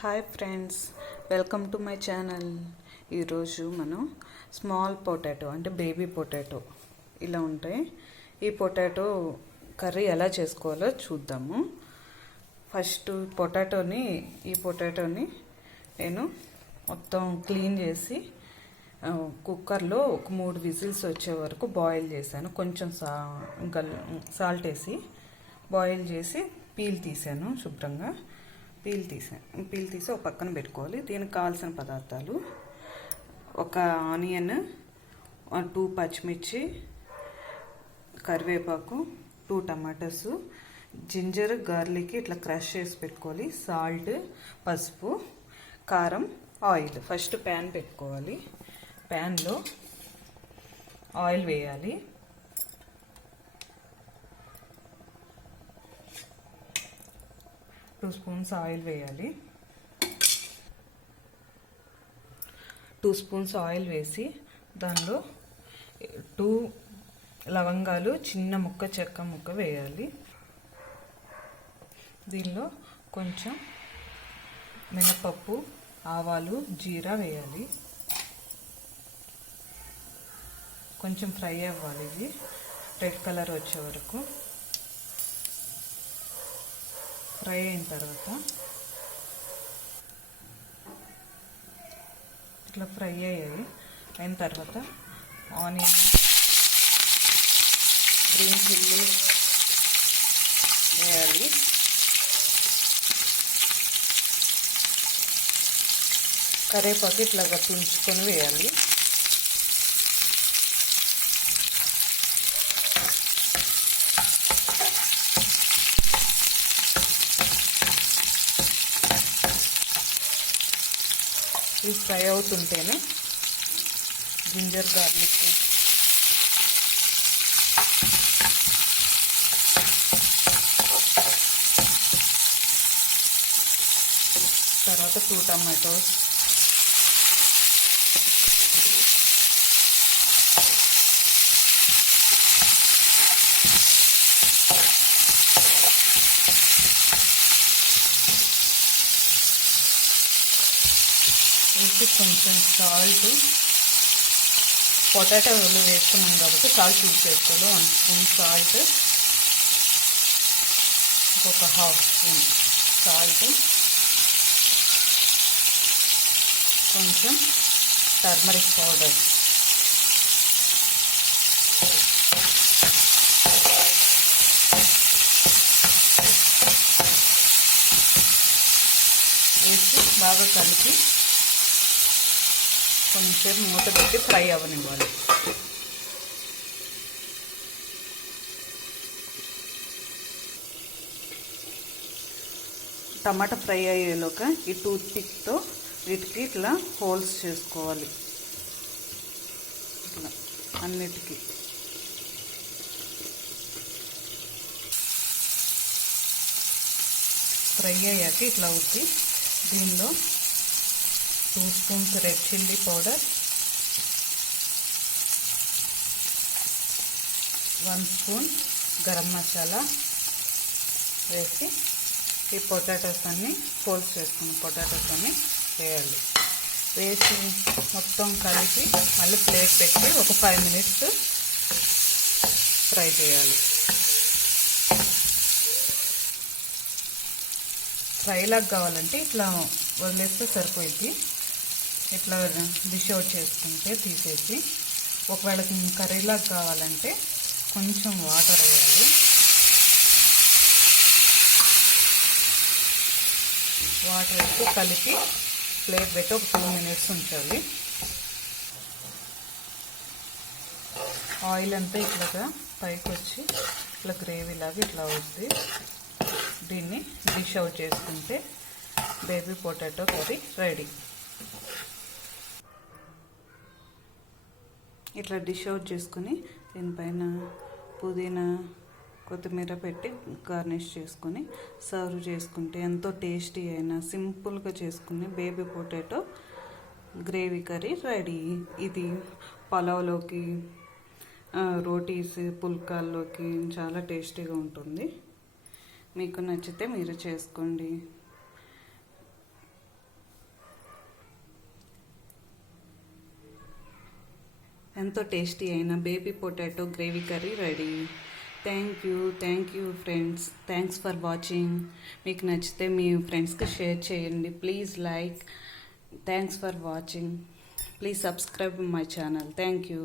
Hi friends, welcome to my channel. ఈరోజు మనం small potato అంటే బేబీ పొటాటో ఇలా ఉంటాయి. ఈ పొటాటో కర్రీ ఎలా చేసుకోవాలో చూద్దాము. ఫస్ట్ ఈ పొటాటోని నేను మొత్తం క్లీన్ చేసి కుక్కర్లో ఒక 3 విజిల్స్ వచ్చే వరకు బాయిల్ చేశాను. కొంచెం సాల్ట్ వేసి బాయిల్ చేసి పీల్ తీసాను. శుభ్రంగా పీల్ తీసి ఒక పక్కన పెట్టుకోవాలి. దీనికి కావాల్సిన పదార్థాలు: ఒక ఆనియన్, 2 పచ్చిమిర్చి, కరివేపాకు, 2 టమాటాస్, జింజర్, గార్లిక్ ఇట్లా క్రష్ చేసి పెట్టుకోవాలి. సాల్ట్, పసుపు, కారం, ఆయిల్. ఫస్ట్ ప్యాన్ పెట్టుకోవాలి. ప్యాన్లో ఆయిల్ వేయాలి. టూ స్పూన్స్ ఆయిల్ వేయాలి. 2 స్పూన్స్ ఆయిల్ వేసి దానిలో 2 లవంగాలు, చిన్న ముక్క చెక్క ముక్క వేయాలి. దీనిలో కొంచెం మినపప్పు, ఆవాలు, జీరా వేయాలి. కొంచెం ఫ్రై అవ్వాలి. ఇది రెడ్ కలర్ వచ్చే వరకు ఫ్రై అయిన తర్వాత ఇట్లా ఫ్రై అయిన తర్వాత ఆనియన్, గ్రీన్ చిల్లీ వేయాలి. కరివేపాకు ఇట్లా తుంచుకొని వేయాలి. ఇది ఫ్రై అవుతుంటేనే జింజర్, గార్లిక్, తర్వాత 2 టమాటోస్, కొంచెం సాల్ట్. పొటాటోలు వేసుకున్నాం కాబట్టి సాల్ట్ యూజ్ చేసుకోవాలి. 1 స్పూన్ సాల్ట్, ఇంకొక 1/2 స్పూన్ సాల్ట్, కొంచెం టర్మరిక్ పౌడర్, వేసి బాగా కలిపి కొంచెం మూత పెట్టి ఫ్రై అవ్వనివ్వాలి. టమాటా ఫ్రై అయ్యేలోక ఈ టూత్ పిక్తో వీటికి ఇట్లా హోల్స్ చేసుకోవాలి. ఇట్లా అన్నిటికీ ఫ్రై అయ్యాక ఇట్లా ఉత్తి దీనిలో 2 spoons red chilli powder, 1 spoon garam masala వేసి ఈ పొటాటోస్ అన్నీ ఫోల్డ్ చేసుకుని పొటాటోస్ అన్నీ వేయాలి. వేసి మొత్తం కలిపి మళ్ళీ ప్లేట్ పెట్టి ఒక 5 మినిట్స్ ఫ్రై చేయాలి. ఫ్రైలాగా కావాలంటే ఇట్లా వదిలేస్తే సరిపోయింది. ఇట్లా డిష్ అవుట్ చేసుకుంటే తీసేసి, ఒకవేళ కర్రీలాగా కావాలంటే కొంచెం వాటర్ వేయాలి. వాటర్ వేసి కలిపి ప్లేట్ పెట్టి ఒక 2 మినిట్స్ ఉంచాలి. ఆయిల్ అంతా ఇట్లాగా పైకి వచ్చి ఇట్లా గ్రేవీలాగా ఇట్లా అవుతుంది. దీన్ని డిష్ అవుట్ చేసుకుంటే బేబీ పొటాటో కర్రీ రెడీ. ఇట్లా డిష్ అవుట్ చేసుకొని దీనిపైన పుదీనా, కొత్తిమీర పెట్టి గార్నిష్ చేసుకొని సర్వ్ చేసుకుంటే ఎంతో టేస్టీ అయినా సింపుల్గా చేసుకుని baby potato gravy curry ready. ఇది పలావ్లోకి, రోటీస్, పుల్కాల్లోకి చాలా టేస్టీగా ఉంటుంది. మీకు నచ్చితే మీరు చేసుకోండి. ఎంతో టేస్టీ అయిన baby potato gravy curry ready. Thank you friends. Thanks for watching. మీకు నచ్చితే మీ ఫ్రెండ్స్కి షేర్ చేయండి. Please like. Thanks for watching. Please subscribe my channel. Thank you.